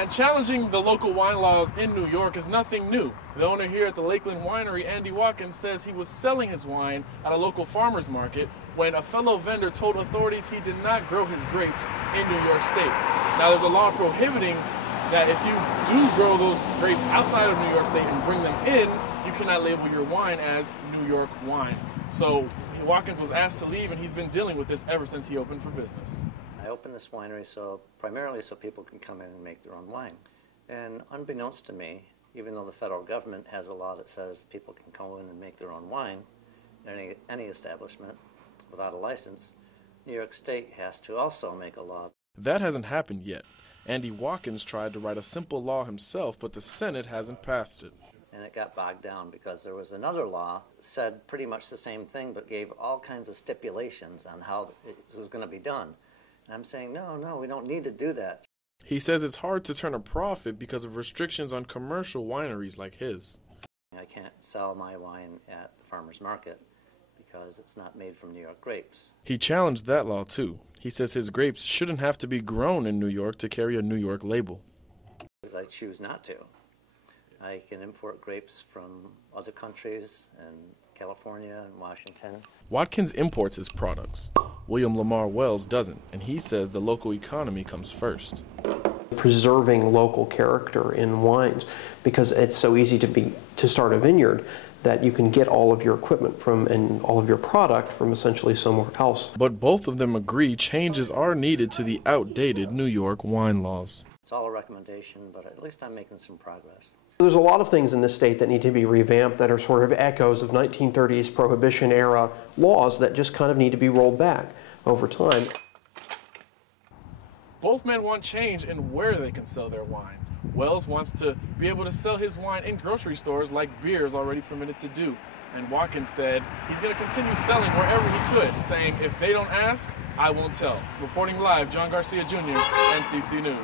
And challenging the local wine laws in New York is nothing new. The owner here at the Lakeland Winery, Andy Watkins, says he was selling his wine at a local farmer's market when a fellow vendor told authorities he did not grow his grapes in New York State. Now, there's a law prohibiting that if you do grow those grapes outside of New York State and bring them in, you cannot label your wine as New York wine. So Watkins was asked to leave, and he's been dealing with this ever since he opened for business. I opened this winery primarily so people can come in and make their own wine. And unbeknownst to me, even though the federal government has a law that says people can come in and make their own wine in any establishment without a license, New York State has to also make a law. That hasn't happened yet. Andy Watkins tried to write a simple law himself, but the Senate hasn't passed it. And it got bogged down because there was another law that said pretty much the same thing but gave all kinds of stipulations on how it was going to be done. And I'm saying, no, we don't need to do that. He says it's hard to turn a profit because of restrictions on commercial wineries like his. I can't sell my wine at the farmer's market because it's not made from New York grapes. He challenged that law too. He says his grapes shouldn't have to be grown in New York to carry a New York label. Because I choose not to. I can import grapes from other countries and California and Washington. Watkins imports his products. William Lamar Wells doesn't, and he says the local economy comes first. Preserving local character in wines, because it's so easy to start a vineyard that you can get all of your equipment and all of your product from essentially somewhere else. But both of them agree changes are needed to the outdated New York wine laws. It's all a recommendation, but at least I'm making some progress. There's a lot of things in this state that need to be revamped that are sort of echoes of 1930s Prohibition era laws that just kind of need to be rolled back over time. Both men want change in where they can sell their wine. Wells wants to be able to sell his wine in grocery stores like beer is already permitted to do. And Watkins said he's going to continue selling wherever he could, saying, if they don't ask, I won't tell. Reporting live, John Garcia Jr., NCC News.